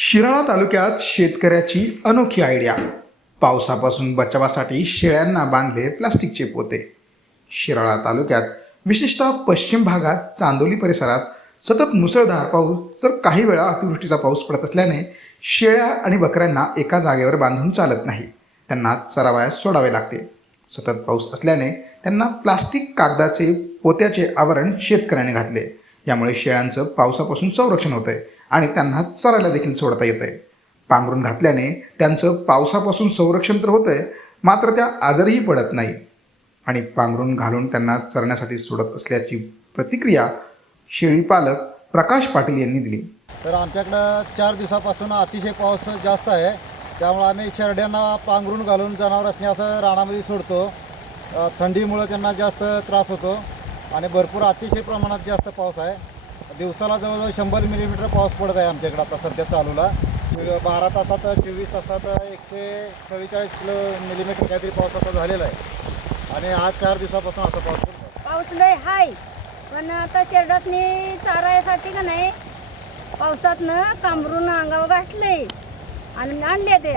शिराळा तालुक्यात शेतकऱ्याची अनोखी आयडिया पावसापासून बचावासाठी शेळ्यांना बांधले प्लास्टिकचे पोते. शिराळा तालुक्यात विशेषतः पश्चिम भागात चांदोली परिसरात सतत मुसळधार पाऊस तर काही वेळा अतिवृष्टीचा पाऊस पडत असल्याने शेळ्या आणि बकऱ्यांना एका जागेवर बांधून चालत नाही. त्यांना चरावयास सोडावे लागते. सतत पाऊस असल्याने त्यांना प्लास्टिक कागदाचे पोत्याचे आवरण शेतकऱ्याने घातले. यामुळे शेळ्यांचं पावसापासून संरक्षण होतं आहे आणि त्यांना चरायला देखील सोडता येतंय. पांघरून घातल्याने त्यांचं पावसापासून संरक्षण तर होतंय मात्र त्या आजारही पडत नाही. आणि पांघरून घालून त्यांना चरण्यासाठी सोडत असल्याची प्रतिक्रिया शेळी पालक प्रकाश पाटील यांनी दिली. तर आमच्याकडं चार दिवसापासून अतिशय पाऊस जास्त आहे. त्यामुळं आम्ही शेरड्यांना पांघरून घालून जनावरांनी असं रानामध्ये सोडतो. थंडीमुळं त्यांना जास्त त्रास होतो. आणि भरपूर अतिशय प्रमाणात जास्त पाऊस आहे. दिवसाला जवळजवळ शंभर मिलीमीटर पाऊस पडत आहे आमच्याकडे आता सध्या चालूला. बारा तासात चोवीस तासात एकशे चव्वेचाळीस किलो मिलीमीटर काहीतरी पाऊस आता झालेला आहे. आणि आज चार दिवसापासून आता पाऊस पडतो पाऊस लय हाय. पण आता शेरडातनी चारायसाठी का नाही पावसातनं कांबरून अंगावर गाठले आणि आणले ते